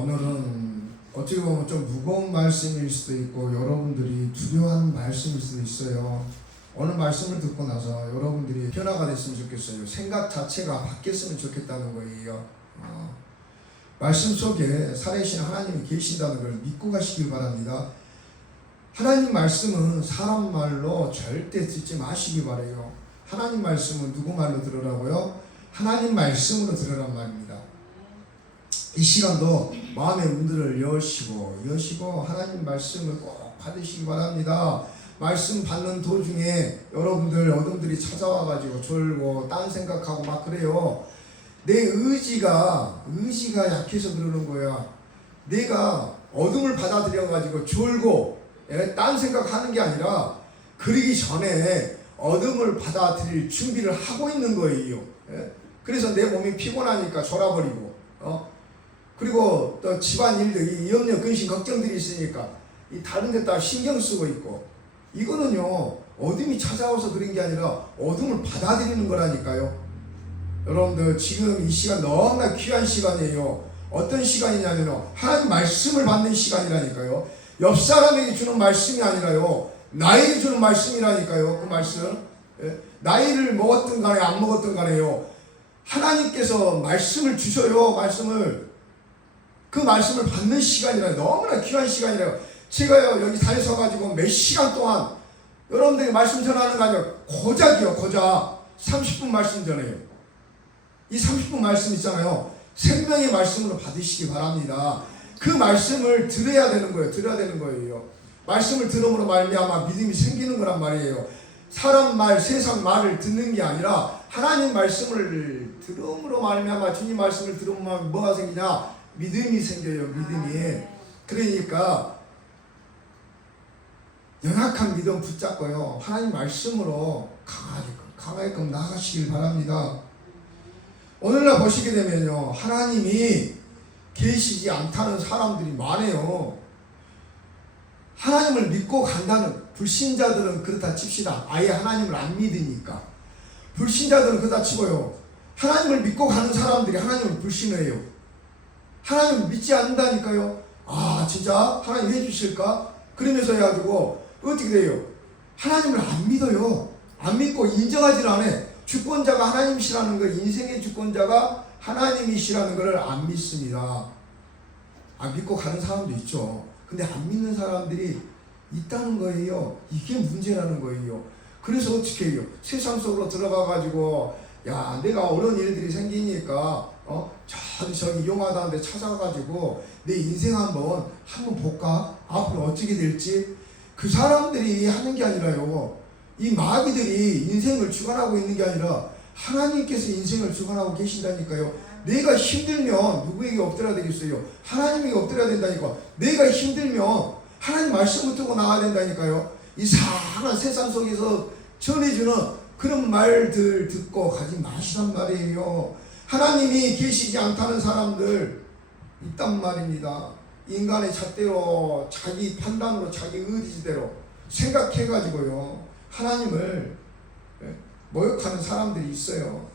오늘은 어떻게 보면 좀 무거운 말씀일 수도 있고 여러분들이 두려워하는 말씀일 수도 있어요. 오늘 말씀을 듣고 나서 여러분들이 변화가 됐으면 좋겠어요. 생각 자체가 바뀌었으면 좋겠다는 거예요. 말씀 속에 살아계신 하나님이 계신다는 걸 믿고 가시길 바랍니다. 하나님 말씀은 사람 말로 절대 듣지 마시기 바라요. 하나님 말씀은 누구 말로 들으라고요? 하나님 말씀으로 들으란 말입니다. 이 시간도 마음의 문들을 여시고 하나님 말씀을 꼭 받으시기 바랍니다. 말씀 받는 도중에 여러분들 어둠들이 찾아와가지고 졸고 딴 생각하고 막 그래요. 내 의지가 약해서 그러는 거야. 내가 어둠을 받아들여가지고 졸고 딴 생각하는 게 아니라 그러기 전에 어둠을 받아들일 준비를 하고 있는 거예요. 그래서 내 몸이 피곤하니까 졸아버리고 그리고 또 집안 일들, 이 염려, 근심, 걱정들이 있으니까 이 다른 데다 신경 쓰고 있고, 이거는요 어둠이 찾아와서 그런 게 아니라 어둠을 받아들이는 거라니까요. 여러분들 지금 이 시간 너무나 귀한 시간이에요. 어떤 시간이냐면 하나님 말씀을 받는 시간이라니까요. 옆 사람에게 주는 말씀이 아니라요, 나에게 주는 말씀이라니까요. 그 말씀, 나이를 먹었든 간에 안 먹었든 간에요, 하나님께서 말씀을 주셔요. 그 말씀을 받는 시간이라, 너무나 귀한 시간이라요. 제가요 여기 다녀서 가지고 몇 시간 동안 여러분들이 말씀 전하는 거 아니라 고작이요, 고작 30분 말씀 전해요. 이 30분 말씀 있잖아요, 생명의 말씀으로 받으시기 바랍니다. 그 말씀을 들어야 되는 거예요. 말씀을 들음으로 말미암아 믿음이 생기는 거란 말이에요. 사람 말, 세상 말을 듣는 게 아니라 하나님 말씀을 들음으로 말미암아, 주님 말씀을 들으면 뭐가 생기냐? 믿음이 생겨요. 믿음이. 그러니까 연약한 믿음 붙잡고요, 하나님 말씀으로 강하게끔 나아가시길 바랍니다. 오늘날 보시게 되면요, 하나님이 계시지 않다는 사람들이 많아요. 하나님을 믿고 간다는 불신자들은 그렇다 칩시다. 아예 하나님을 안 믿으니까. 불신자들은 그렇다 치고요, 하나님을 믿고 가는 사람들이 하나님을 불신해요. 하나님을 믿지 않는다니까요. 아 진짜 하나님 해주실까? 그러면서 해가지고 어떻게 돼요? 하나님을 안 믿어요. 안 믿고 인정하지 않아요. 주권자가 하나님이시라는 거, 인생의 주권자가 하나님이시라는 것을 안 믿습니다. 안 믿고 가는 사람도 있죠. 근데 안 믿는 사람들이 있다는 거예요. 이게 문제라는 거예요. 그래서 어떻게 해요? 세상 속으로 들어가가지고 야, 내가 어려운 일들이 생기니까 저기 용하다는 데 찾아가가지고 내 인생 한번 볼까? 앞으로 어떻게 될지. 그 사람들이 하는 게 아니라요, 이 마귀들이 인생을 주관하고 있는 게 아니라 하나님께서 인생을 주관하고 계신다니까요. 내가 힘들면 누구에게 엎드려야 되겠어요? 하나님에게 엎드려야 된다니까. 내가 힘들면 하나님 말씀 붙들고 나가야 된다니까요. 이상한 세상 속에서 전해주는 그런 말들 듣고 가지 마시란 말이에요. 하나님이 계시지 않다는 사람들 있단 말입니다. 인간의 잣대로, 자기 판단으로, 자기 의지대로 생각해가지고요, 하나님을 모욕하는 사람들이 있어요.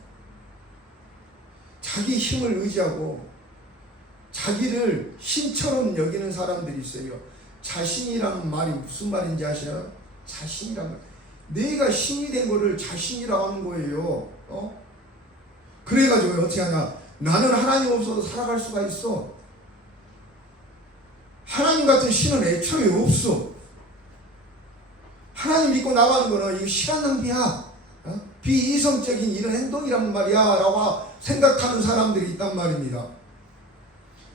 자기 힘을 의지하고 자기를 신처럼 여기는 사람들이 있어요. 자신이라는 말이 무슨 말인지 아셔요? 자신이라는 말. 내가 신이 된 거를 자신이라고 하는 거예요. 그래가지고 어떻게 하냐? 나는 하나님 없어도 살아갈 수가 있어. 하나님 같은 신은 애초에 없어. 하나님 믿고 나가는 거는 이거 시간 낭비야. 비이성적인 이런 행동이란 말이야 라고 생각하는 사람들이 있단 말입니다.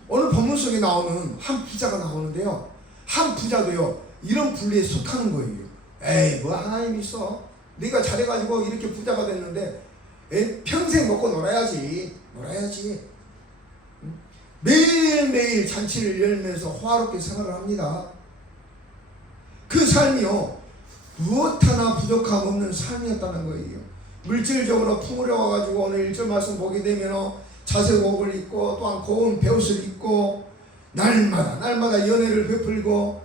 오늘 본문 속에 나오는 한 부자가 나오는데요, 한 부자도요 이런 분류에 속하는 거예요. 에이 뭐 하나님이 있어, 네가 잘해가지고 이렇게 부자가 됐는데 평생 먹고 놀아야지. 매일매일 잔치를 열면서 호화롭게 생활을 합니다. 그 삶이요 무엇 하나 부족함 없는 삶이었다는 거예요. 물질적으로 풍요로워가지고 오늘 1절 말씀 보게 되면 자색옷을 입고 또한 고운 베옷을 입고 날마다 연애를 베풀고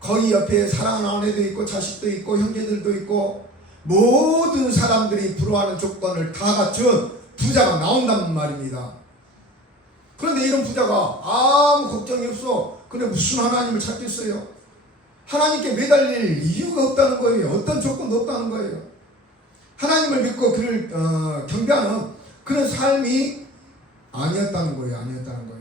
거기 옆에 사랑하는 아내도 있고 자식도 있고 형제들도 있고 모든 사람들이 부러워하는 조건을 다 갖춘 부자가 나온단 말입니다. 그런데 이런 부자가 아무 걱정이 없어. 근데 무슨 하나님을 찾겠어요? 하나님께 매달릴 이유가 없다는 거예요. 어떤 조건도 없다는 거예요. 하나님을 믿고 그를 경배하는 그런 삶이 아니었다는 거예요. 아니었다는 거예요.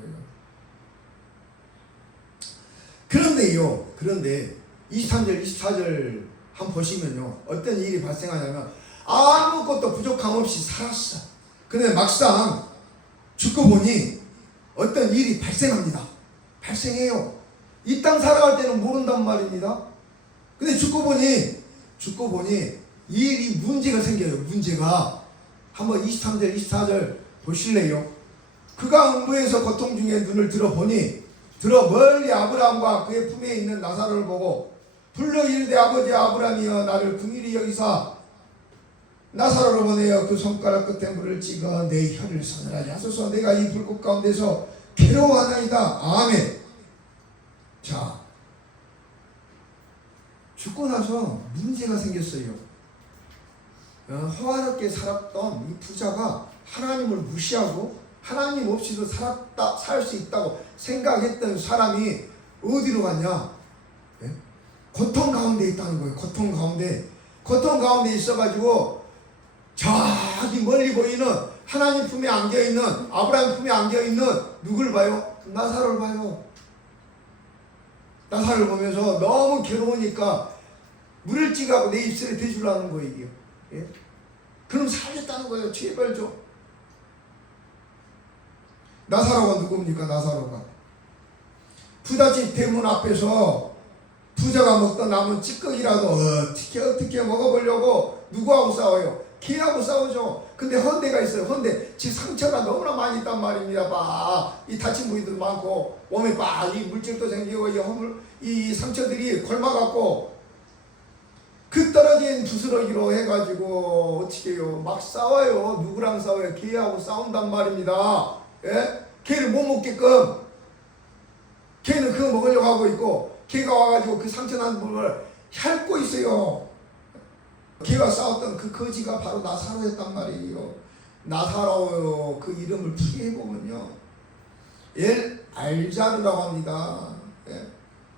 그런데 23절, 24절 한번 보시면요. 어떤 일이 발생하냐면 아무것도 부족함 없이 살았어. 근데 막상 죽고 보니 어떤 일이 발생합니다. 발생해요. 이 땅 살아갈 때는 모른단 말입니다. 근데 죽고 보니 일이 문제가 생겨요. 문제가. 한번 23절, 24절 보실래요? 그가 음부에서 고통 중에 눈을 들어보니 멀리 아브라함과 그의 품에 있는 나사로를 보고 불러 이르되 아버지 아브라함이여 나를 긍휼히 여기사 나사로를 보내어 그 손가락 끝에 물을 찍어 내 혀를 서늘하게 하소서. 내가 이 불꽃 가운데서 괴로워하나이다. 아멘. 자, 죽고 나서 문제가 생겼어요. 호화롭게 살았던 이 부자가 하나님을 무시하고 하나님 없이도 살 수 있다고 생각했던 사람이 어디로 갔냐? 네? 고통 가운데 있다는 거예요. 고통 가운데 있어가지고 저기 멀리 보이는 하나님 품에 안겨있는 아브라함 품에 안겨있는 누굴 봐요? 나사로를 봐요. 나사로를 보면서 너무 괴로우니까 물을 찌가고 내 입술에 대주려는 거예요. 예? 그럼 살겠다는 거예요. 제발 좀. 나사로가 누굽니까? 나사로가 부잣집 대문 앞에서 부자가 먹던 남은 찌꺼기라도 어떻게 먹어보려고 누구하고 싸워요? 개하고 싸우죠. 근데 헌데가 있어요. 헌데 지 상처가 너무나 많이 있단 말입니다. 이 다친 부위도 많고 몸에 이 물질도 생기고 이 상처들이 골마갖고 그 떨어진 부스러기로 해가지고 어떻게 해요? 막 싸워요. 누구랑 싸워요? 개하고 싸운단 말입니다. 예? 개를 못 먹게끔 개는 그거 먹으려고 하고 있고 개가 와가지고 그 상처난 부분을 핥고 있어요. 개와 싸웠던 그 거지가 바로 나사로였단 말이에요. 나사로 그 이름을 풀이해 보면요, 엘 알자르라고 합니다. 예?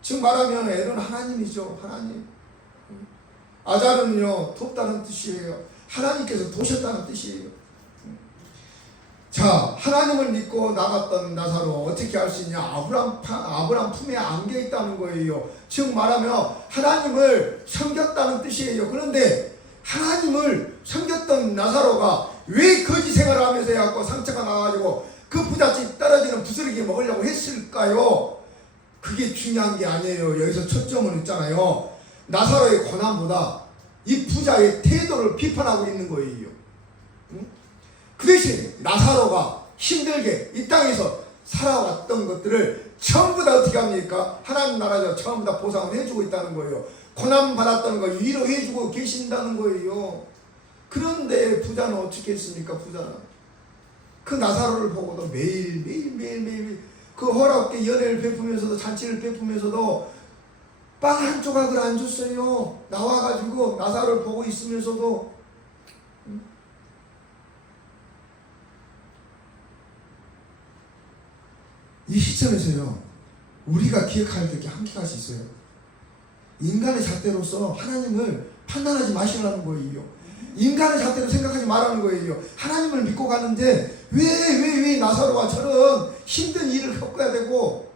즉 말하면 엘은 하나님이죠. 하나님. 아자르는요 돕다는 뜻이에요. 하나님께서 도셨다는 뜻이에요. 자, 하나님을 믿고 나갔던 나사로 어떻게 할 수 있냐? 아브라함 품에 안겨 있다는 거예요. 즉 말하면 하나님을 섬겼다는 뜻이에요. 그런데 하나님을 섬겼던 나사로가 왜 거지 생활을 하면서 해갖고 상처가 나가지고 그 부잣집 떨어지는 부스러기 먹으려고 했을까요? 그게 중요한 게 아니에요. 여기서 초점은 있잖아요. 나사로의 고난보다 이 부자의 태도를 비판하고 있는 거예요. 그 대신 나사로가 힘들게 이 땅에서 살아왔던 것들을 전부 다 어떻게 합니까? 하나님 나라에서 전부 다 보상을 해주고 있다는 거예요. 고난받았던 거 위로해주고 계신다는 거예요. 그런데 부자는 어떻게 했습니까? 부자는 그 나사로를 보고도 매일 그 허락게 연회를 베푸면서도 잔치를 베푸면서도 빵 한 조각을 안 줬어요. 나와가지고 나사로를 보고 있으면서도. 이 시점에서요, 우리가 기억할 게 한 가지 있어요. 인간의 잣대로서 하나님을 판단하지 마시라는 거예요. 인간의 잣대로 생각하지 말라는 거예요. 하나님을 믿고 가는데 왜 나사로가 저런 힘든 일을 겪어야 되고,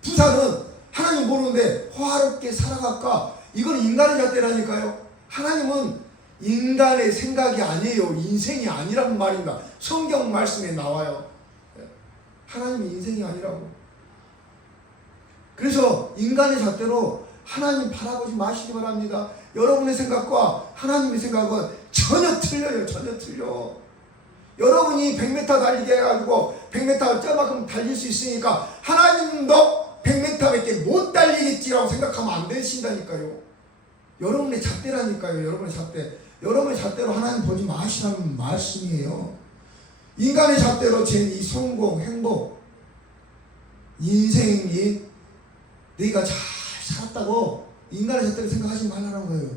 부자는 하나님 모르는데 호화롭게 살아갈까? 이건 인간의 잣대라니까요. 하나님은 인간의 생각이 아니에요. 인생이 아니란 말입니다. 성경 말씀에 나와요. 하나님의 인생이 아니라고. 그래서 인간의 잣대로 하나님 바라보지 마시기 바랍니다. 여러분의 생각과 하나님의 생각은 전혀 틀려요. 전혀 틀려. 여러분이 100m 달리기 해가지고 100m를 저만큼 달릴 수 있으니까 하나님도 100m밖에 못 달리겠지라고 생각하면 안 되신다니까요. 여러분의 잣대라니까요. 여러분의 잣대. 여러분의 잣대로 하나님 보지 마시라는 말씀이에요. 인간의 잣대로 이 성공, 행복, 인생이 네가 잘 살았다고 인간의 잣대로 생각하지 말라는 거예요.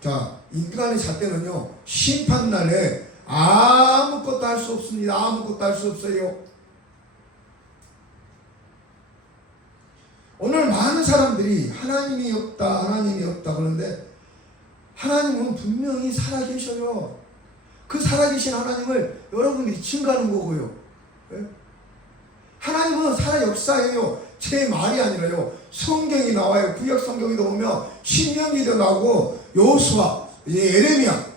자, 인간의 잣대는요, 심판날에 아무것도 할 수 없습니다. 아무것도 할 수 없어요. 오늘 많은 사람들이 하나님이 없다, 하나님이 없다 그러는데 하나님은 분명히 살아계셔요. 그 살아계신 하나님을 여러분들이 증거하는 거고요. 하나님은 살아 역사예요. 제 말이 아니라요. 성경이 나와요. 구약 성경에도 보면 신명기도 나오고 여호수아, 예레미야,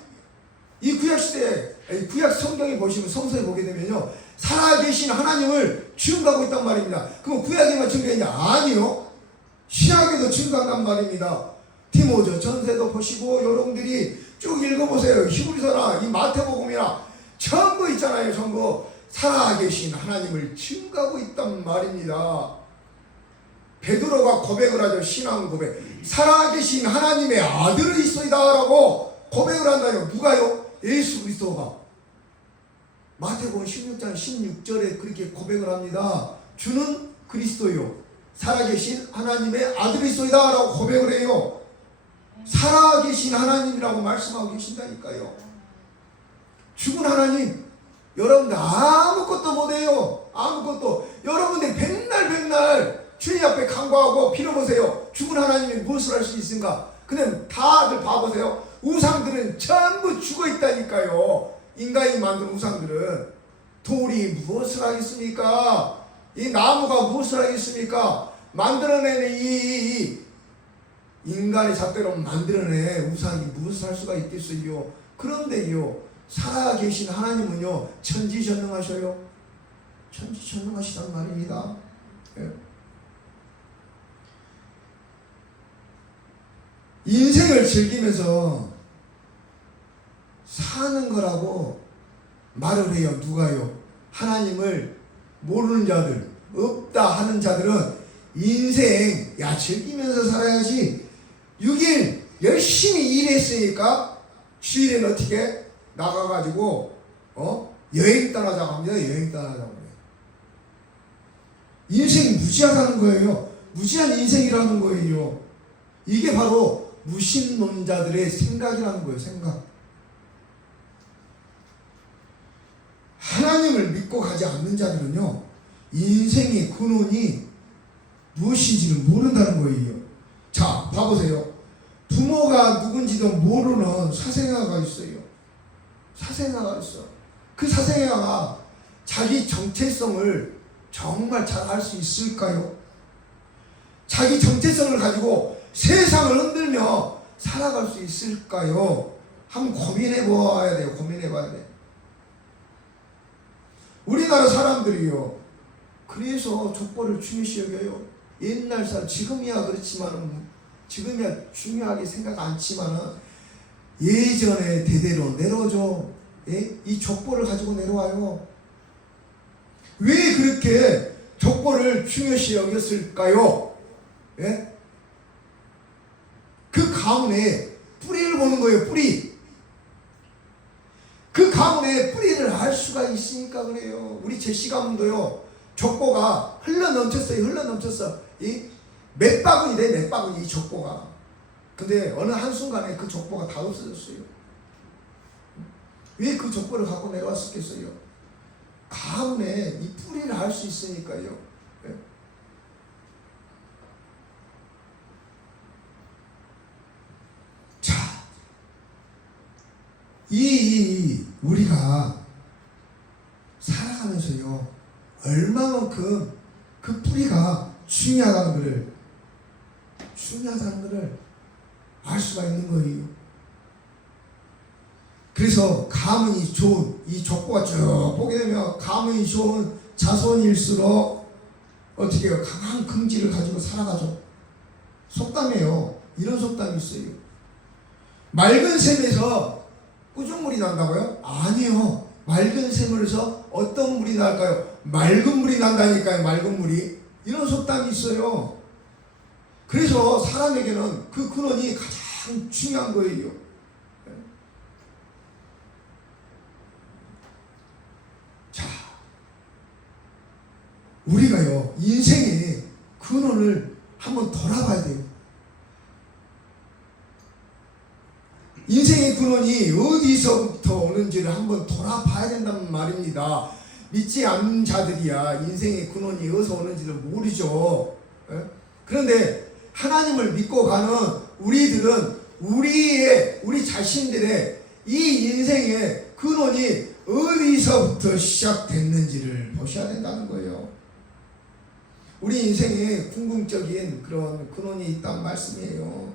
이 구약 시대에 구약 성경에 보시면 성서에 보게 되면요, 살아계신 하나님을 증거하고 있단 말입니다. 그럼 구약에만 증거했냐? 아니요. 신약에도 증거한단 말입니다. 디모데 전서도 보시고 여러분들이 쭉 읽어보세요. 히브리서나 이 마태복음이나 전부 있잖아요. 전부 살아계신 하나님을 증거하고 있단 말입니다. 베드로가 고백을 하죠. 신앙 고백. 살아계신 하나님의 아들이 있소이다라고 고백을 한다요. 누가요? 예수 그리스도가. 마태복음 16장 16절에 그렇게 고백을 합니다. 주는 그리스도요, 살아계신 하나님의 아들이 있소이다라고 고백을 해요. 살아계신 하나님이라고 말씀하고 계신다니까요. 죽은 하나님, 여러분들 아무것도 못해요. 아무것도. 여러분들 백날 주님 앞에 간구하고 빌어보세요. 죽은 하나님이 무엇을 할 수 있는가? 근데 다들 봐보세요. 우상들은 전부 죽어 있다니까요. 인간이 만든 우상들은. 돌이 무엇을 하겠습니까? 이 나무가 무엇을 하겠습니까? 만들어내는 이 인간의 잣대로 만들어낸 우상이 무엇을 할 수가 있겠어요? 그런데요, 살아계신 하나님은요, 천지전능하셔요. 천지전능하시단 말입니다. 예. 인생을 즐기면서 사는 거라고 말을 해요. 누가요? 하나님을 모르는 자들, 없다 하는 자들은 인생, 야, 즐기면서 살아야지. 6일 열심히 일했으니까 주일에는 어떻게 나가가지고 여행 떠나자고 합니다. 여행 떠나자고 해요. 인생이 무지하다는 거예요. 무지한 인생이라는 거예요. 이게 바로 무신론자들의 생각이라는 거예요. 생각. 하나님을 믿고 가지 않는 자들은요, 인생의 근원이 무엇인지를 모른다는 거예요. 자, 봐보세요. 부모가 누군지도 모르는 사생아가 있어요. 사생아가 있어. 그 사생아가 자기 정체성을 정말 잘 알 수 있을까요? 자기 정체성을 가지고 세상을 흔들며 살아갈 수 있을까요? 한번 고민해 보아야 돼요. 고민해 봐야 돼. 우리나라 사람들이요, 그래서 족보를 중요시 여겨요. 옛날 사람, 지금이야 그렇지만은, 지금이야 중요하게 생각 않지만은, 예전에 대대로 내려오죠. 예? 이 족보를 가지고 내려와요. 왜 그렇게 족보를 중요시 여겼을까요? 예? 그 가문에 뿌리를 보는 거예요. 뿌리. 그 가문에 뿌리를 알 수가 있으니까 그래요. 우리 제시 가문도요, 족보가 흘러넘쳤어요. 흘러넘쳤어. 이 몇 바구니 돼, 몇 바구니, 이 족보가. 근데 어느 한순간에 그 족보가 다 없어졌어요. 왜 그 족보를 갖고 내려왔었겠어요? 가문에 이 뿌리를 알 수 있으니까요. 네? 자, 우리가 살아가면서요, 얼마만큼 그 뿌리가 중요하다는 것을 알 수가 있는 거예요. 그래서 가문이 좋은, 이 족보가 쭉 보게 되면 가문이 좋은 자손일수록 어떻게 해요? 강한 긍지를 가지고 살아가죠. 속담이에요. 이런 속담이 있어요. 맑은 샘에서 꾸준물이 난다고요? 아니요. 맑은 샘에서 어떤 물이 날까요? 맑은 물이 난다니까요. 맑은 물이. 이런 속담이 있어요. 그래서 사람에게는 그 근원이 가장 중요한 거예요. 자, 우리가요, 인생의 근원을 한번 돌아봐야 돼요. 인생의 근원이 어디서부터 오는지를 한번 돌아봐야 된단 말입니다. 믿지 않는 자들이야 인생의 근원이 어디서 오는지를 모르죠. 그런데 하나님을 믿고 가는 우리들은 우리 자신들의 이 인생의 근원이 어디서부터 시작됐는지를 보셔야 된다는 거예요. 우리 인생에 궁극적인 그런 근원이 있단 말씀이에요.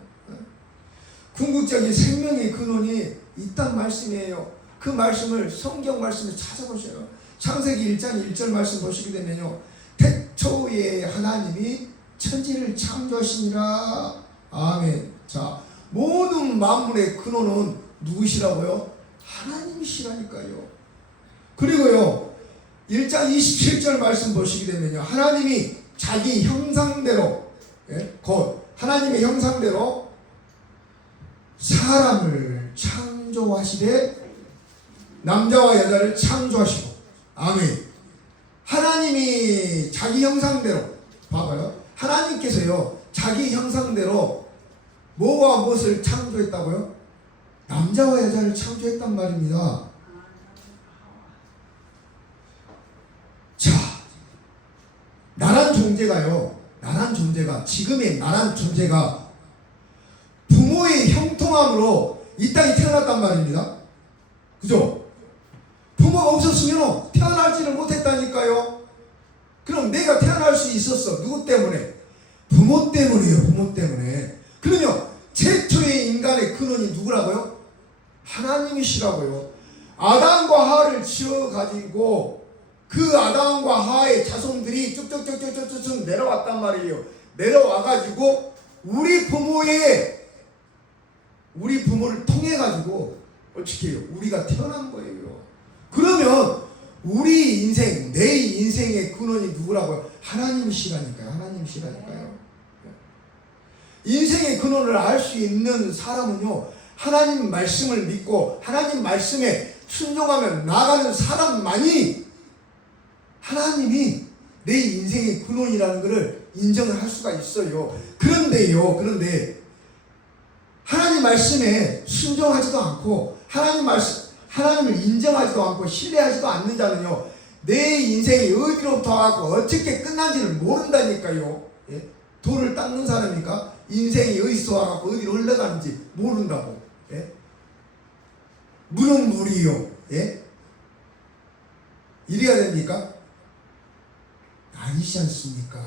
궁극적인 생명의 근원이 있단 말씀이에요. 그 말씀을 성경 말씀을 찾아보셔요. 창세기 1장 1절 말씀 보시게 되면요, 태초에 하나님이 천지를 창조하시니라. 아멘. 자, 모든 만물의 근원은 누구시라고요? 하나님이시라니까요. 그리고요 1장 27절 말씀 보시게 되면요, 하나님이 자기 형상대로, 곧 하나님의 형상대로 사람을 창조하시되 남자와 여자를 창조하시고. 아멘. 하나님이 자기 형상대로, 봐봐요, 하나님께서요 자기 형상대로 뭐와 무엇을 창조했다고요? 남자와 여자를 창조했단 말입니다. 자, 나란 존재가 지금의 나란 존재가 부모의 형통함으로 이 땅에 태어났단 말입니다. 그죠? 부모가 없었으면 태어나지를 못했다니까요. 그럼 내가 태어날 수 있었어. 누구 때문에? 부모 때문이에요. 부모 때문에. 그러면 최초의 인간의 근원이 누구라고요? 하나님이시라고요. 아담과 하와를 지어가지고 그 아담과 하와의 자손들이 쭉쭉쭉쭉쭉 내려왔단 말이에요. 내려와가지고 우리 부모를 통해가지고 어떻게 해요? 우리가 태어난 거예요. 그러면 우리 인생, 내 인생의 근원이 누구라고요? 하나님이시라니까요. 하나님이시라니까요. 인생의 근원을 알 수 있는 사람은요, 하나님 말씀을 믿고 하나님 말씀에 순종하며 나가는 사람만이 하나님이 내 인생의 근원이라는 것을 인정을 할 수가 있어요. 그런데 하나님 말씀에 순종하지도 않고 하나님을 인정하지도 않고 신뢰하지도 않는 자는요, 내 인생이 어디로부터 하고 어떻게 끝난지를 모른다니까요. 예? 돌을 닦는 사람이니까 인생이 어디서 와갖고 어디로 흘러가는지 모른다고. 예? 물은 물이요. 예? 이래야 됩니까? 아니지 않습니까?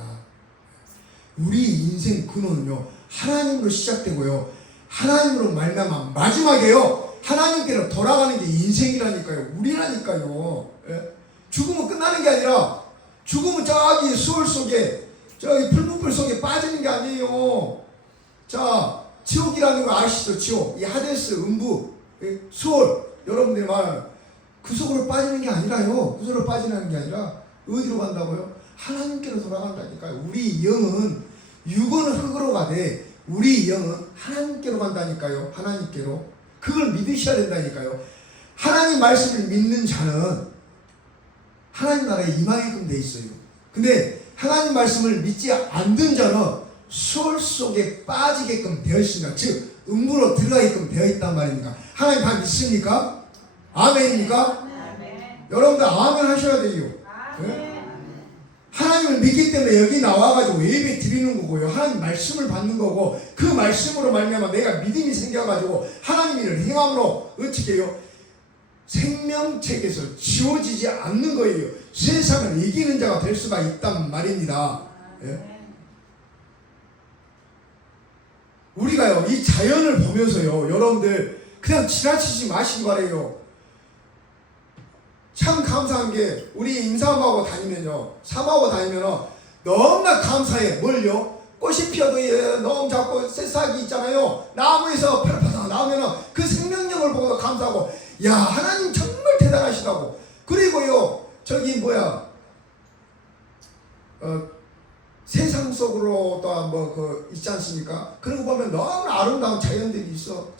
우리 인생 근원은요, 하나님으로 시작되고요, 하나님으로 말미암아 마지막에요, 하나님께로 돌아가는 게 인생이라니까요. 우리라니까요. 예? 죽으면 끝나는 게 아니라, 죽으면 저기 수월 속에, 저기 풀무불 속에 빠지는 게 아니에요. 자, 지옥이라는 거 아시죠? 지옥. 이 하데스, 음부, 수월, 여러분들이 말하는 그 속으로 빠지는 게 아니라요. 그 속으로 빠지는 게 아니라 어디로 간다고요? 하나님께로 돌아간다니까요. 우리 영은 육은 흙으로 가되 우리 영은 하나님께로 간다니까요. 하나님께로. 그걸 믿으셔야 된다니까요. 하나님 말씀을 믿는 자는 하나님 나라에 임하게끔 돼 있어요. 근데 하나님 말씀을 믿지 않는 자는 수월 속에 빠지게끔 되어 있습니다. 즉 음부로 들어가게끔 되어 있단 말입니까? 하나님 다 믿습니까? 아멘입니까? 아멘. 여러분들 아멘 하셔야 돼요. 네? 하나님을 믿기 때문에 여기 나와가지고 예배 드리는 거고요, 하나님 말씀을 받는 거고, 그 말씀으로 말미암아 내가 믿음이 생겨가지고 하나님 일을 행함으로 어떻게 해요? 생명책에서 지워지지 않는 거예요. 세상을 이기는 자가 될 수가 있단 말입니다. 예? 우리가요, 이 자연을 보면서요, 여러분들 그냥 지나치지 마시기 바래요. 참 감사한 게, 우리 임사하고 다니면요, 사모하고 다니면 너무나 감사해. 뭘요? 꽃이 피어도 너무 작고 새싹이 있잖아요. 나무에서 파릇파릇 나오면 그 생명력을 보고도 감사하고, 야, 하나님 정말 대단하시다고. 그리고요, 저기 세상 속으로 또 뭐 있지 않습니까? 그런 거 보면 너무 아름다운 자연들이 있어요.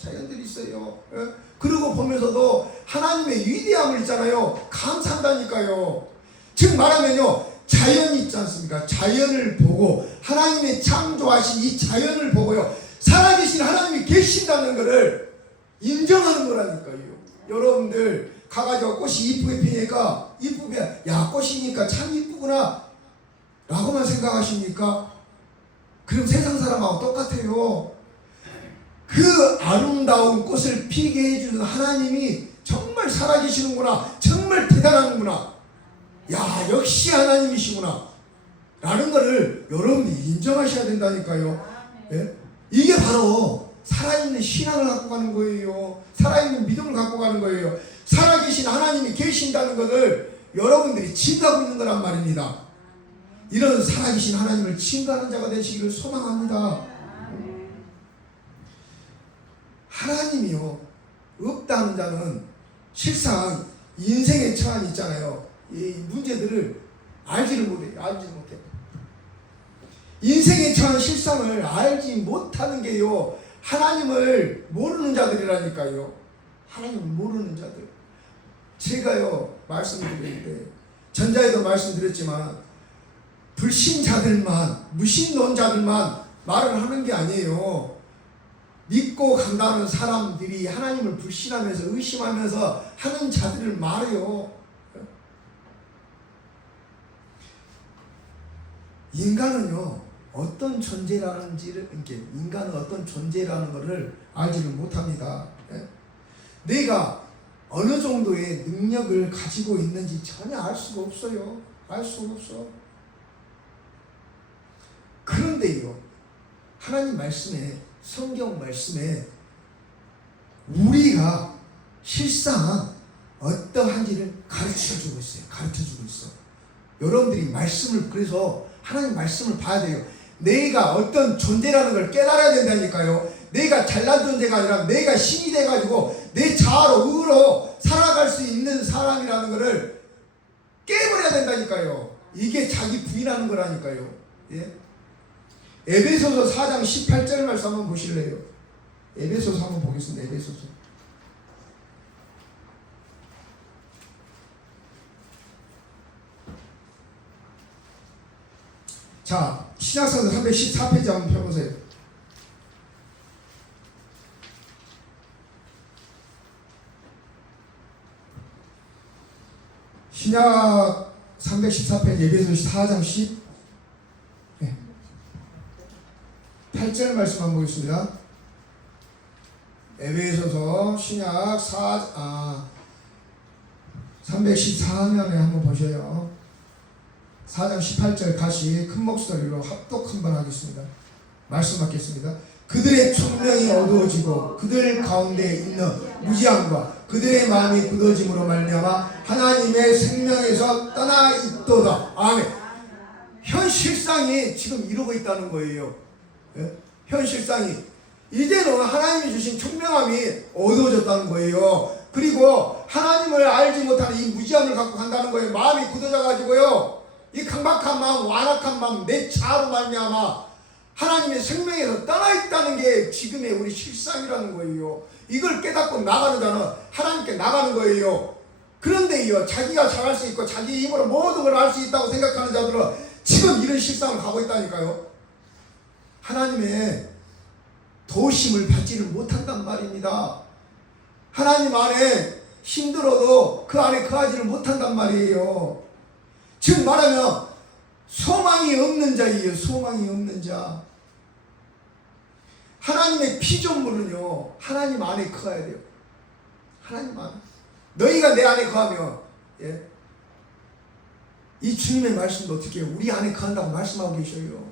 예? 그리고 보면서도 하나님의 위대함을 있잖아요. 감사한다니까요. 즉 말하면요, 자연이 있지 않습니까? 자연을 보고, 하나님의 창조하신 이 자연을 보고요, 살아계신 하나님이 계신다는 것을 인정하는 거라니까요. 여러분들 가가지고 꽃이 이쁘게 피니까 이쁘게 야 꽃이니까 참 이쁘구나 라고만 생각하십니까? 그럼 세상 사람하고 똑같아요. 그 아름다운 꽃을 피게 해주는 하나님이 정말 살아계시는구나, 정말 대단하는구나, 야 역시 하나님이시구나 라는 것을 여러분들이 인정하셔야 된다니까요. 예? 이게 바로 살아있는 신앙을 갖고 가는 거예요. 살아있는 믿음을 갖고 가는 거예요. 살아계신 하나님이 계신다는 것을 여러분들이 증거하고 있는 거란 말입니다. 이런 살아계신 하나님을 증거하는 자가 되시기를 소망합니다. 하나님이요 없다는 자는 실상 인생의 처한이 있잖아요. 이 문제들을 알지를 못해요. 인생의 처한 실상을 알지 못하는 게요 하나님을 모르는 자들이라니까요. 하나님을 모르는 자들. 제가요 말씀드리는데 전자에도 말씀드렸지만 불신자들만, 무신론자들만 말을 하는 게 아니에요. 믿고 간다는 사람들이 하나님을 불신하면서 의심하면서 하는 자들을 말해요. 인간은요 어떤 존재라는지를, 이렇게 인간은 어떤 존재라는 것을 알지를 못합니다. 내가 어느 정도의 능력을 가지고 있는지 전혀 알 수가 없어요. 알 수가 없어. 그런데요 하나님 말씀에, 성경 말씀에 우리가 실상 어떠한지를 가르쳐주고 있어요. 가르쳐주고 있어. 여러분들이 말씀을, 그래서 하나님 말씀을 봐야 돼요. 내가 어떤 존재라는 걸 깨달아야 된다니까요. 내가 잘난 존재가 아니라 내가 신이 돼가지고 내 자아로 의로 살아갈 수 있는 사람이라는 것을 깨버려야 된다니까요. 이게 자기 부인하는 거라니까요. 예? 에베소서 4장 18절 말씀 한번 보실래요? 에베소서 한번 보겠습니다. 에베소서. 자, 신약성서 314페이지 한번 펴보세요. 신약 314페이지 에베소서 4장 8절 말씀 한번 보겠습니다. 에베소서 신약 314면에 한번 보셔요. 4장 18절 다시 큰 목소리로 합독 한번 하겠습니다. 말씀 받겠습니다. 그들의 총명이 어두워지고 그들 가운데 있는 무지함과 그들의 마음이 굳어짐으로 말미암아 하나님의 생명에서 떠나 있도다. 아멘. 현실상이 지금 이루고 있다는 거예요. 예? 현실상이 이제는 하나님이 주신 총명함이 어두워졌다는 거예요. 그리고 하나님을 알지 못하는 이 무지함을 갖고 간다는 거예요. 마음이 굳어져 가지고요 이 강박한 마음, 완악한 마음, 내 자아로 말미암아 하나님의 생명에서 떠나 있다는 게 지금의 우리 실상이라는 거예요. 이걸 깨닫고 나가는 자는 하나님께 나가는 거예요. 그런데요 자기가 잘할 수 있고 자기 힘으로 모든 걸 할 수 있다고 생각하는 자들은 지금 이런 실상을 가고 있다니까요. 하나님의 도우심을 받지를 못한단 말입니다. 하나님 안에 힘들어도 그 안에 거하지를 못한단 말이에요. 즉 말하면 소망이 없는 자이에요. 소망이 없는 자. 하나님의 피조물은요 하나님 안에 거해야 돼요. 하나님 안에. 너희가 내 안에 거하면, 예? 이 주님의 말씀도 어떻게 해요? 우리 안에 거한다고 말씀하고 계셔요.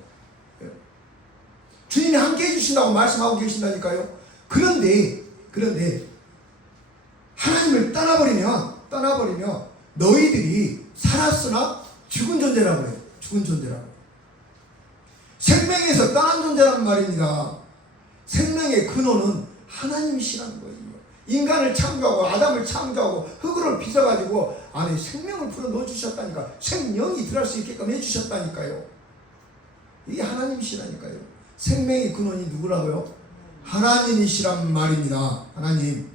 예? 주님이 함께 해주신다고 말씀하고 계신다니까요. 그런데 하나님을 떠나버리면 너희들이 살았으나 죽은 존재라고 해요. 죽은 존재라고. 생명에서 떠난 존재란 말입니다. 생명의 근원은 하나님이시라는 거예요. 인간을 창조하고 아담을 창조하고 흙으로 빚어가지고 안에 생명을 불어 넣어주셨다니까. 생명이 들어갈 수 있게끔 해주셨다니까요. 이게 하나님이시라니까요. 생명의 근원이 누구라고요? 하나님이시란 말입니다. 하나님.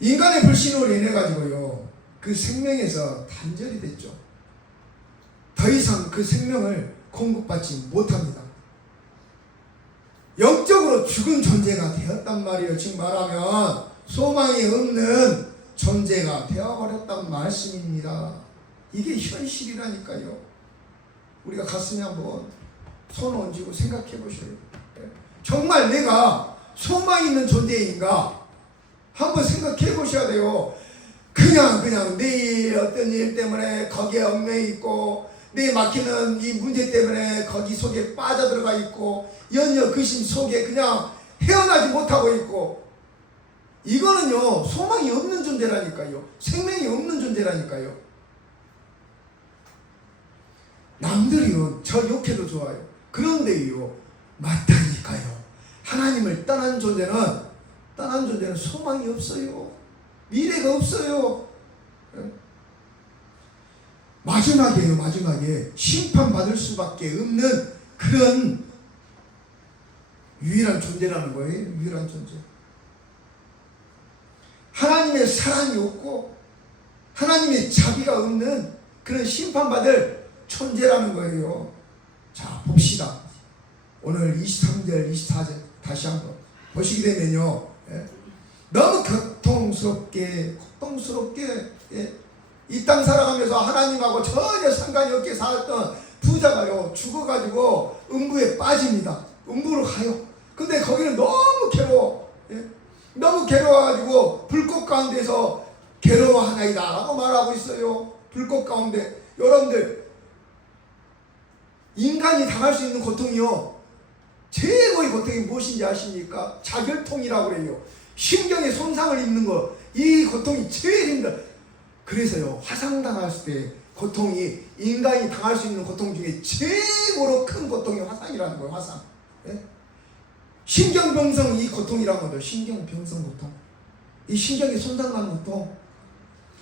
인간의 불신으로 인해 가지고요 그 생명에서 단절이 됐죠. 더 이상 그 생명을 공급받지 못합니다. 영적으로 죽은 존재가 되었단 말이에요. 즉 말하면 소망이 없는 존재가 되어버렸단 말씀입니다. 이게 현실이라니까요. 우리가 가슴에 한번 손 얹고 생각해 보셔요. 정말 내가 소망 있는 존재인가 한번 생각해 보셔야 돼요. 그냥 내 어떤 일 때문에 거기에 얽매여 있고 내 막히는 이 문제 때문에 거기 속에 빠져들어가 있고 연여 근심 속에 그냥 헤어나지 못하고 있고, 이거는요 소망이 없는 존재라니까요. 생명이 없는 존재라니까요. 남들이요 저 욕해도 좋아요. 그런데요 맞다니까요. 하나님을 떠난 존재는 소망이 없어요. 미래가 없어요. 마지막에 심판받을 수밖에 없는 그런 유일한 존재라는 거예요. 유일한 존재. 하나님의 사랑이 없고 하나님의 자비가 없는 그런 심판받을 존재라는 거예요. 자, 봅시다. 오늘 23절, 24절 다시 한번 보시게 되면요, 너무 고통스럽게 이 땅 살아가면서 하나님하고 전혀 상관이 없게 살았던 부자가요 죽어가지고 음부에 빠집니다. 음부로 가요. 근데 거기는 너무 괴로워. 너무 괴로워가지고 불꽃 가운데서 괴로워하나이다 라고 말하고 있어요. 불꽃 가운데. 여러분들, 인간이 당할 수 있는 고통이요 최고의 고통이 무엇인지 아십니까? 자결통이라고 그래요. 신경에 손상을 입는 거, 이 고통이 제일 힘들어. 그래서요 화상당했을 때 고통이, 인간이 당할 수 있는 고통 중에 최고로 큰 고통이 화상이라는 거예요. 화상. 신경병성, 이 고통이라는 거죠. 신경병성 고통, 이 신경이 손상나는 고통,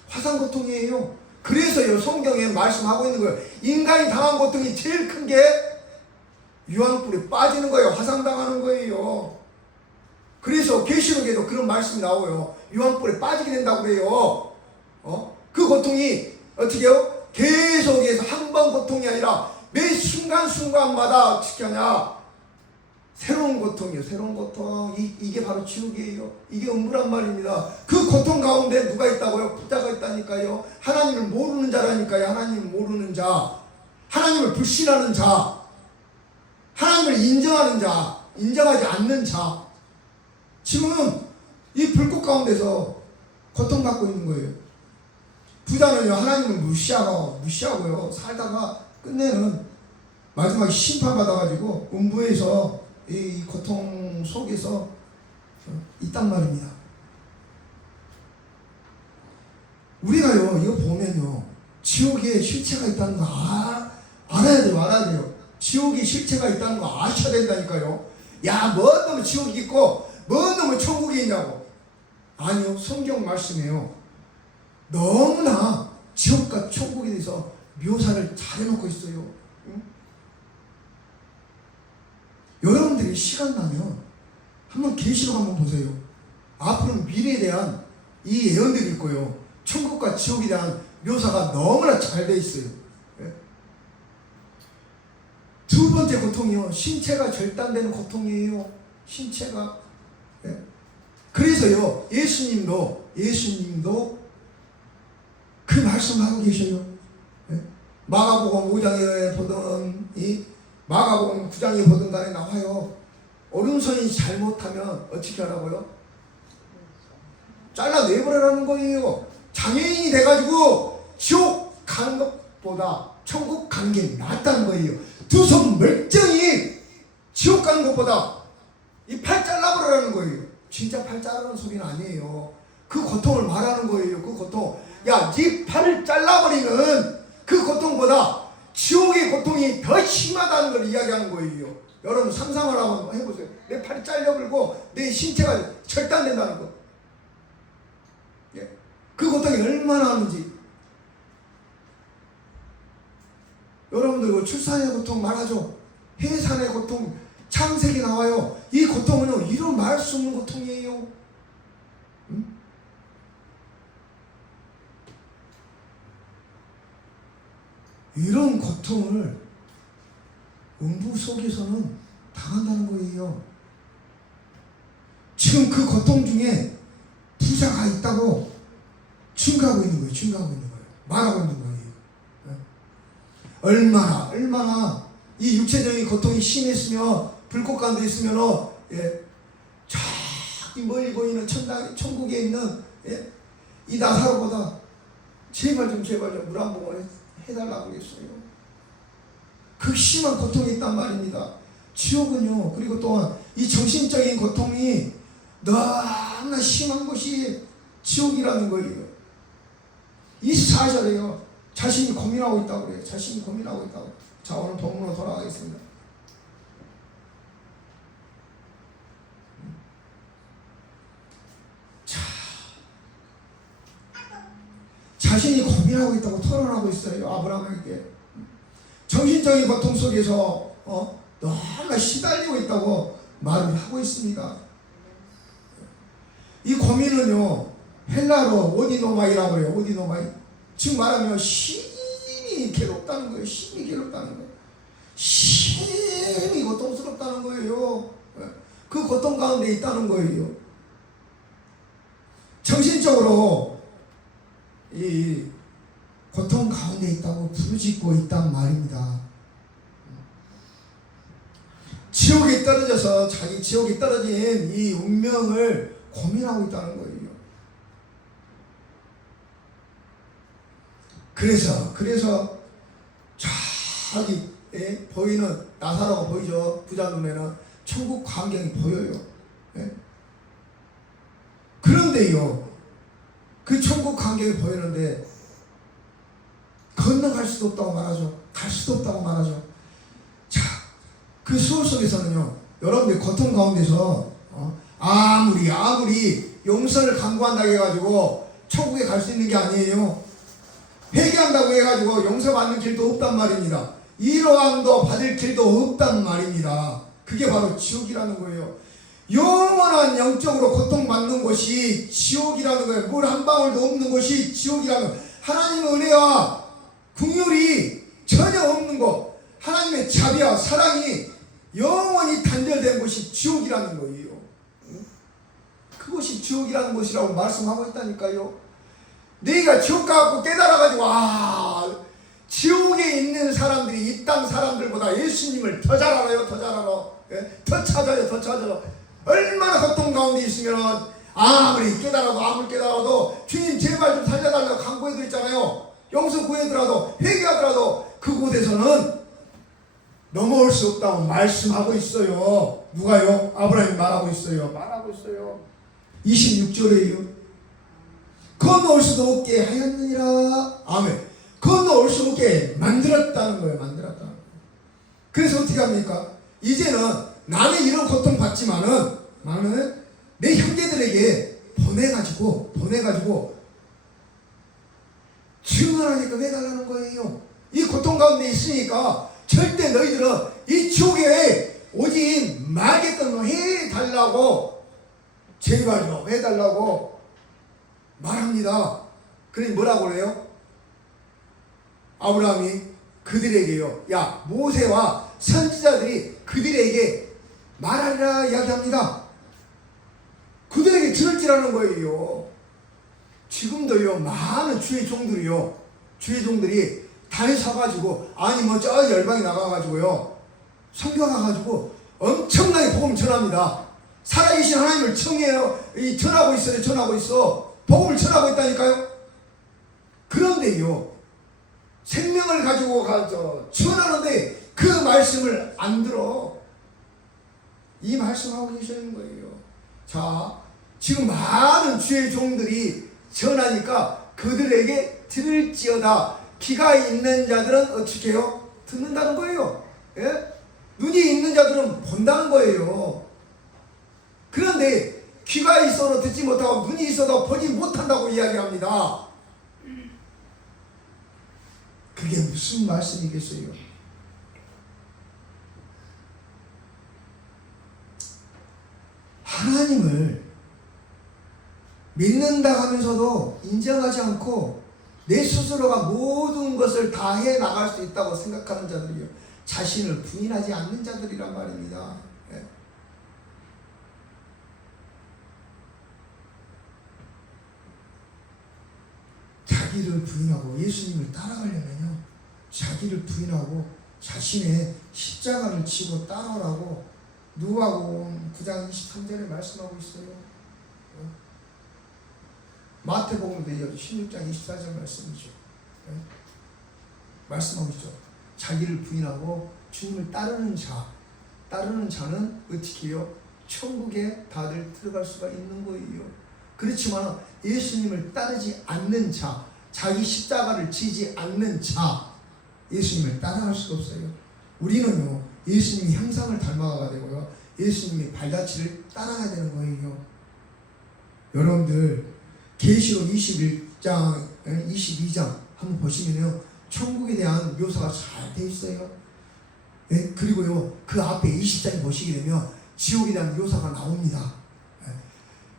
화상 고통이에요. 그래서요 성경에 말씀하고 있는 거예요. 인간이 당한 고통이 제일 큰 게 유황불에 빠지는 거예요. 화상당하는 거예요. 그래서 계시록에도 그런 말씀이 나와요. 유황불에 빠지게 된다고 그래요. 그 고통이 어떻게 해요? 계속해서 한 번 고통이 아니라 매 순간순간마다 어떻게 하냐? 새로운 고통이요. 새로운 고통. 이게 바로 지옥이에요. 이게 음부란 말입니다. 그 고통 가운데 누가 있다고요? 부자가 있다니까요. 하나님을 모르는 자라니까요. 하나님을 모르는 자, 하나님을 불신하는 자, 하나님을 인정하는 자, 인정하지 않는 자. 지금 이 불꽃 가운데서 고통받고 있는 거예요. 부자는요 하나님을 무시하고요 살다가 끝내는 마지막에 심판받아가지고 음부에서 이 고통 속에서 있단 말입니다. 우리가요 이거 보면요 지옥에 실체가 있다는 거 알아야 돼요. 지옥에 실체가 있다는 거 아셔야 된다니까요. 야, 뭔 놈은 지옥이 있고 뭔 놈은 천국이 있냐고. 아니요, 성경 말씀이에요. 너무나 지옥과 천국에 대해서 묘사를 잘 해놓고 있어요. 응? 여러분들이 시간 나면 한번 계시록 한번 보세요. 앞으로 미래에 대한 이 예언들이 있고요, 천국과 지옥에 대한 묘사가 너무나 잘 돼 있어요. 예? 두 번째 고통이요, 신체가 절단되는 고통이에요. 신체가. 예? 그래서요 예수님도 그 말씀하고 계셔요. 예? 마가복음 5장에 보던 이 마가복음 9장에 보던 간에 나와요. 오른손이 잘못하면 어떻게 하라고요? 잘라내버리라는 거예요. 장애인이 돼가지고 지옥 가는 것보다 천국 가는 게 낫다는 거예요. 두 손 멀쩡히 지옥 가는 것보다 이 팔 잘라버리라는 거예요. 진짜 팔 자르는 소리는 아니에요. 그 고통을 말하는 거예요. 그 고통. 야, 네 팔을 잘라버리는 그 고통보다 지옥의 고통이 더 심하다는 걸 이야기하는 거예요. 여러분 상상을 한번 해보세요. 내 팔이 잘려버리고 내 신체가 절단된다는 거. 예? 그 고통이 얼마나 하는지. 여러분들 출산의 고통 말하죠. 해산의 고통, 창세기 나와요. 이 고통은 이루 말할 수 없는 고통이에요. 응? 이런 고통을 음부 속에서는 당한다는 거예요. 지금 그 고통 중에 부자가 있다고 증거하고 있는 거예요. 증거하고 있는 거예요. 말하고 있는 거예요. 얼마나 이 육체적인 고통이 심했으며 불꽃 가운데 있으면 저기 멀리 보이는 천국에 있는 이 나사로보다 제발 좀 물 한 모금 해달라고 그랬어요. 그 심한 고통이 있단 말입니다. 지옥은요. 그리고 또한 이 정신적인 고통이 너무나 심한 것이 지옥이라는 거예요. 24절에요. 자신이 고민하고 있다고 그래요. 자신이 고민하고 있다고. 자, 오늘 본문으로 돌아가겠습니다. 자, 자신이 고민하고 있다고 토론하고 있어요. 아브라함에게. 정신적인 고통 속에서 너무나 시달리고 있다고 말을 하고 있습니다. 이 고민은요, 헬라로 오디노마이라고 그래요. 오디노마이. 지금 말하면 심히 괴롭다는 거예요. 심히 괴롭다는 거예요. 심히 고통스럽다는 거예요. 그 고통 가운데 있다는 거예요. 정신적으로 이 고통 가운데 있다고 부르짖고 있단 말입니다. 지옥에 떨어져서 자기 지옥에 떨어진 이 운명을 고민하고 있다는 거예요. 그래서 저기 보이는 나사로가 보이죠. 부자 눈에는 천국 광경이 보여요. 그런데요, 그 천국 광경이 보이는데 건너갈 수도 없다고 말하죠. 갈 수도 없다고 말하죠. 자, 그 수호 속에서는요, 여러분들 고통 가운데서 아무리 용서를 강구한다고 해가지고 천국에 갈 수 있는 게 아니에요. 회개한다고 해가지고 용서받는 길도 없단 말입니다. 이러함도 받을 길도 없단 말입니다. 그게 바로 지옥이라는 거예요. 영원한 영적으로 고통받는 것이 지옥이라는 거예요. 물 한 방울도 없는 것이 지옥이라는 거예요. 하나님의 은혜와 긍휼이 전혀 없는 것, 하나님의 자비와 사랑이 영원히 단절된 것이 지옥이라는 거예요. 그것이 지옥이라는 것이라고 말씀하고 있다니까요. 너희가 지옥 가고 깨달아가지고 지옥에 있는 사람들이 이 땅 사람들보다 예수님을 더 잘 알아요. 더 잘 알아. 더 찾아요. 얼마나 고통 가운데 있으면 아무리 깨달아도 주님 제발 좀 살려달라고 간구해드렸잖아요. 용서 구해더라도 회개하더라도 그곳에서는 넘어올 수 없다고 말씀하고 있어요. 누가요? 아브라함이 말하고 있어요. 26절에요. 건너올 수도 없게 하였느니라. 아멘. 건너올 수 없게 만들었다는 거예요. 그래서 어떻게 합니까? 이제는 나는 이런 고통 받지만은 나는 내 형제들에게 보내가지고 증언하게끔 해달라는 거예요. 이 고통 가운데 있으니까 절대 너희들은 이 지옥에 오지 말게끔 해달라고, 제발 좀 해달라고 말합니다. 그러니 뭐라고 그래요? 아브라함이 그들에게요, 야, 모세와 선지자들이 그들에게 말하리라 이야기합니다. 그들에게 들을지라는 거예요. 지금도요, 많은 주의 종들이 다니셔가지고, 저 열방에 나가가지고요, 성경 가가지고 엄청나게 복음 전합니다. 살아계신 하나님을 전하고 있어. 복음을 전하고 있다니까요. 그런데요, 생명을 가지고 가서 전하는데 그 말씀을 안 들어. 이 말씀하고 계시는 거예요. 자, 지금 많은 주의 종들이 전하니까 그들에게 들을지어다. 귀가 있는 자들은 어떻게 해요? 듣는다는 거예요. 눈이 있는 자들은 본다는 거예요. 그런데 귀가 있어도 듣지 못하고 눈이 있어도 보지 못한다고 이야기합니다. 그게 무슨 말씀이겠어요? 하나님을 믿는다 하면서도 인정하지 않고 내 스스로가 모든 것을 다 해나갈 수 있다고 생각하는 자들이요, 자신을 부인하지 않는 자들이란 말입니다. 자기를 부인하고 예수님을 따라가려면요, 자기를 부인하고 자신의 십자가를 지고 따라오라고 누가복음 9장 23절에 말씀하고 있어요. 마태복음도 이어서 16장 24절 말씀이죠. 말씀하고 있죠. 자기를 부인하고 주님을 따르는 자는 어떻게 해요? 천국에 다들 들어갈 수가 있는 거예요. 그렇지만 예수님을 따르지 않는 자, 자기 십자가를 지지 않는 자, 예수님을 따라갈 수가 없어요. 우리는요, 예수님의 형상을 닮아가야 되고요, 예수님의 발자취를 따라가야 되는 거예요. 여러분들 계시록 21장 22장 한번 보시면요, 천국에 대한 묘사가 잘 돼 있어요. 예? 그리고요, 그 앞에 20장 보시게 되면 지옥에 대한 묘사가 나옵니다. 예?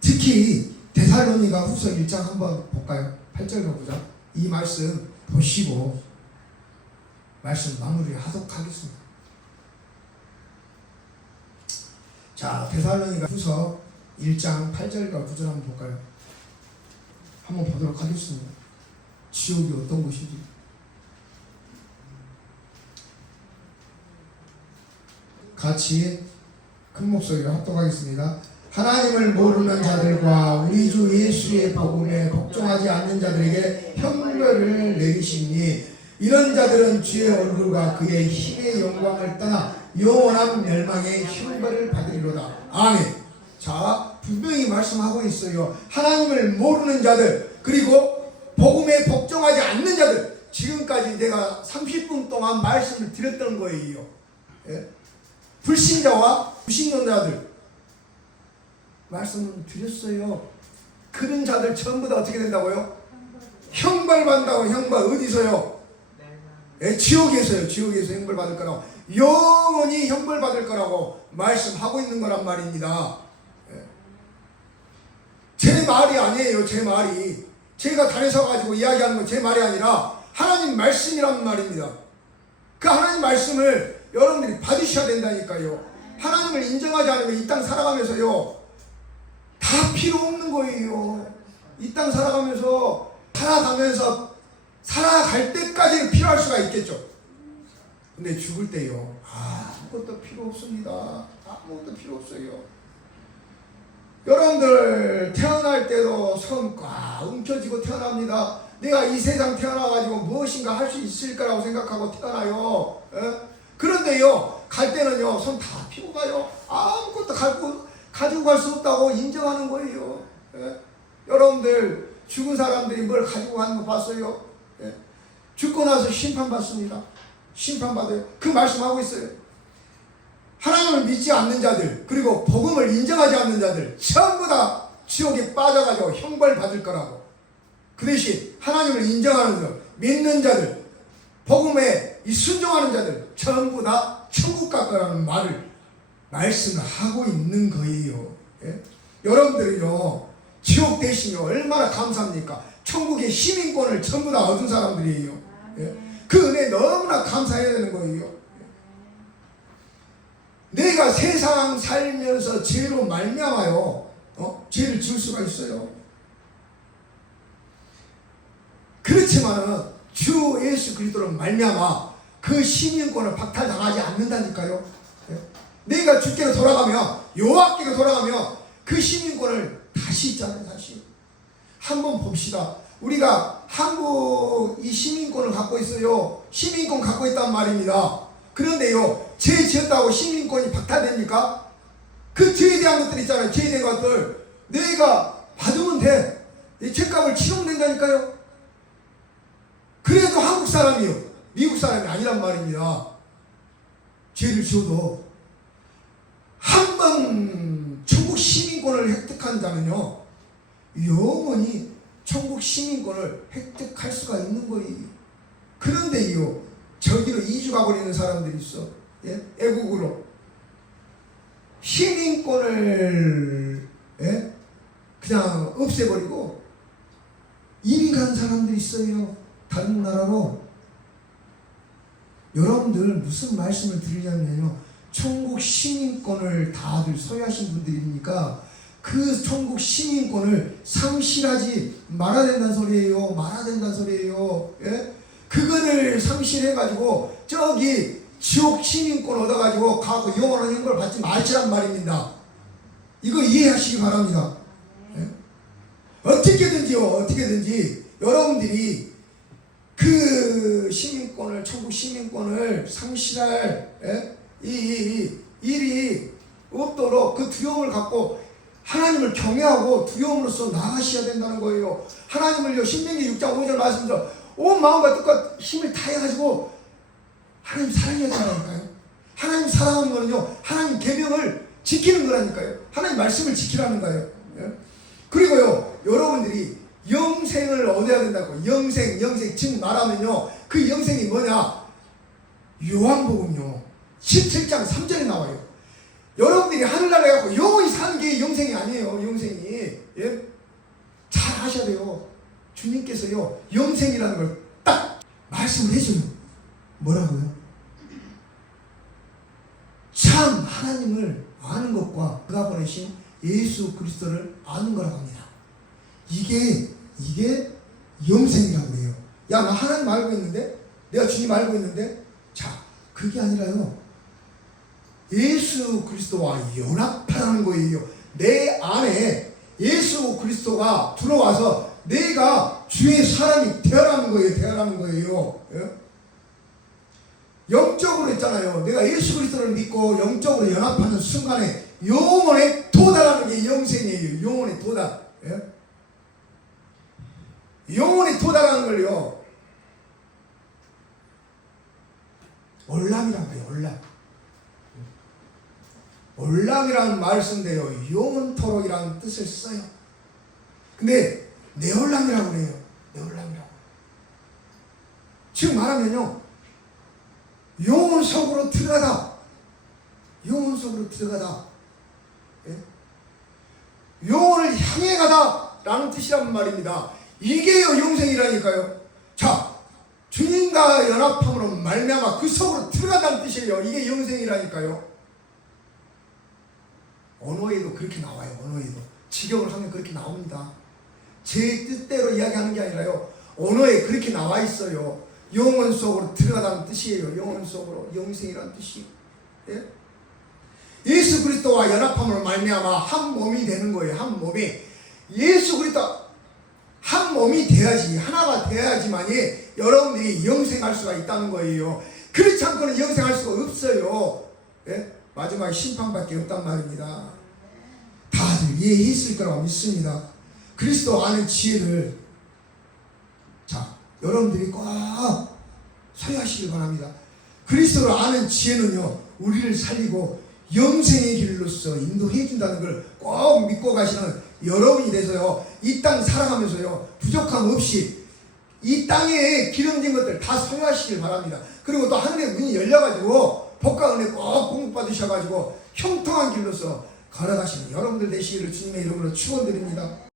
특히 데살로니가 후서 1장 한번 볼까요? 8절과 9장 이 말씀 보시고 말씀 마무리하도록 하겠습니다. 자, 데살로니가 후서 1장 8절과 9절 한번 볼까요? 한번 보도록 하겠습니다. 지옥이 어떤 곳인지. 같이 큰 목소리로 합독하겠습니다. 하나님을 모르는 자들과 우리 주 예수의 복음에 걱정하지 않는 자들에게 형벌을 내리시니 이런 자들은 주의 얼굴과 그의 힘의 영광을 떠나 영원한 멸망의 형벌을 받으리로다. 아멘. 자, 분명히 말씀하고 있어요. 하나님을 모르는 자들, 그리고 복음에 복종하지 않는 자들. 지금까지 내가 30분 동안 말씀을 드렸던 거예요. 예? 불신자와 무신론자들 말씀을 드렸어요. 그런 자들 전부 다 어떻게 된다고요? 형벌 받는다고. 형벌 어디서요? 예, 지옥에서요. 지옥에서 형벌 받을 거라고, 영원히 형벌 받을 거라고 말씀하고 있는 거란 말입니다. 예. 제 말이 아니에요. 제 말이, 제가 단에서 가지고 이야기하는 건 제 말이 아니라 하나님 말씀이란 말입니다. 그 하나님 말씀을 여러분들이 받으셔야 된다니까요. 하나님을 인정하지 않으면 이 땅 살아가면서요, 다 필요 없는 거예요. 이 땅 살아가면서 살아갈 때까지는 필요할 수가 있겠죠. 근데 죽을 때요, 아무것도 필요 없습니다. 아무것도 필요 없어요. 여러분들 태어날 때도 손 꽉 움켜쥐고 태어납니다. 내가 이 세상 태어나가지고 무엇인가 할 수 있을 거라고 생각하고 태어나요. 에? 그런데요, 갈 때는요, 손 다 피고 가요. 아무것도 가지고 갈 수 없다고 인정하는 거예요. 예? 여러분들 죽은 사람들이 뭘 가지고 가는 거 봤어요? 예? 죽고 나서 심판받습니다. 심판받아요. 그 말씀하고 있어요. 하나님을 믿지 않는 자들, 그리고 복음을 인정하지 않는 자들 전부 다 지옥에 빠져가지고 형벌 받을 거라고. 그 대신 하나님을 인정하는 자들, 믿는 자들, 복음에 순종하는 자들 전부 다 천국 갈 거라는 말씀을 하고 있는 거예요. 예? 여러분들은요, 지옥 대신요 얼마나 감사합니까? 천국의 시민권을 전부 다 얻은 사람들이에요. 예? 그 은혜 너무나 감사해야 되는 거예요. 내가 세상 살면서 죄로 말미암아요, 죄를 지을 수가 있어요. 그렇지만은 주 예수 그리스도로 말미암아 그 시민권을 박탈당하지 않는다니까요. 예? 내가 주께로 돌아가면, 여호와께로 돌아가면 그 시민권을 다시 있잖아요. 다시 한번 봅시다. 우리가 한국 이 시민권을 갖고 있어요. 시민권 갖고 있단 말입니다. 그런데요, 죄 지었다고 시민권이 박탈됩니까? 그 죄에 대한 것들 있잖아요. 죄에 대한 것들 내가 받으면 돼. 이 죄값을 치르면 된다니까요. 그래도 한국 사람이요, 미국 사람이 아니란 말입니다. 죄를 지어도 한 번 천국 시민권을 획득한 자면요, 영원히 천국 시민권을 획득할 수가 있는 거예요. 그런데요, 저기로 이주 가버리는 사람들이 있어. 예? 애국으로 시민권을 그냥 없애버리고 이민 간 사람들이 있어요. 다른 나라로. 여러분들 무슨 말씀을 드리냐면요, 천국 시민권을 다들 소유하신 분들이니까 그 천국 시민권을 상실하지 말아야 된다는 소리예요. 말아야 된다는 소리예요. 예? 그거를 상실해가지고 저기 지옥 시민권 얻어가지고 가고 영원한 행복을 받지 말지란 말입니다. 이거 이해하시기 바랍니다. 예? 어떻게든지 여러분들이 그 시민권을, 천국 시민권을 상실할 이 일이 없도록 그 두려움을 갖고 하나님을 경외하고 두려움으로써 나아가셔야 된다는 거예요. 하나님을요, 신명기 6장 5절 말씀대로 온 마음과 뜻과 힘을 다해가지고 하나님 사랑해야 된다니까요. 하나님 사랑하는 거는요, 하나님 계명을 지키는 거라니까요. 하나님 말씀을 지키라는 거예요. 예? 그리고요, 여러분들이 영생을 얻어야 된다고. 영생 즉 말하면요, 그 영생이 뭐냐? 요한복음요 17장 3절에 나와요. 여러분들이 하늘나라에 가고 영원히 사는 게 영생이 아니에요. 영생이. 예? 잘 아셔야 돼요. 주님께서요, 영생이라는 걸 딱 말씀을 해줘요. 뭐라고요? 참 하나님을 아는 것과 그가 보내신 예수 그리스도를 아는 거라고 합니다. 이게 영생이라고 해요. 야, 나 하나님 알고 있는데? 내가 주님 알고 있는데? 자, 그게 아니라요, 예수 그리스도와 연합하라는 거예요. 내 안에 예수 그리스도가 들어와서 내가 주의 사람이 되어라는 거예요. 예? 영적으로 있잖아요. 내가 예수 그리스도를 믿고 영적으로 연합하는 순간에 영혼에 도달하는 게 영생이에요. 영혼에 도달. 예? 영혼에 도달하는 걸요, 올람이라고 해요. 올람이라는 말을 쓴대요. 영원토록이라는 뜻을 써요. 근데 네올람이라고 해요. 네올람이라고. 즉 말하면요, 영혼 속으로 들어가다. 예? 영혼을 향해 가다 라는 뜻이란 말입니다. 이게요, 영생이라니까요. 자, 주님과 연합함으로 말미암아 그 속으로 들어간다는 뜻이에요. 이게 영생이라니까요. 언어에도 그렇게 나와요. 언어에도 직역을 하면 그렇게 나옵니다. 제 뜻대로 이야기하는 게 아니라요, 언어에 그렇게 나와 있어요. 영혼 속으로 들어가다는 뜻이에요. 영혼 속으로. 영생이라는 뜻이. 예? 예수 그리스도와 연합함으로 말미암아 한 몸이 되는 거예요. 한 몸이. 예수 그리스도 한 몸이 돼야지, 하나가 돼야지만이 여러분들이 영생할 수가 있다는 거예요. 그렇지 않고는 영생할 수가 없어요. 예? 마지막에 심판밖에 없단 말입니다. 다들 이해했을 거라고 믿습니다. 그리스도 아는 지혜를, 자, 여러분들이 꼭 소유하시길 바랍니다. 그리스도를 아는 지혜는요, 우리를 살리고 영생의 길로서 인도해 준다는 걸 꼭 믿고 가시는 여러분이 돼서요, 이 땅 살아가면서요, 부족함 없이 이 땅에 기름진 것들 다 소유하시길 바랍니다. 그리고 또 하늘의 문이 열려가지고 복과 은혜 꼭 공급받으셔가지고 형통한 길로서 걸어가시는 여러분들 되시기를 주님의 이름으로 축원드립니다.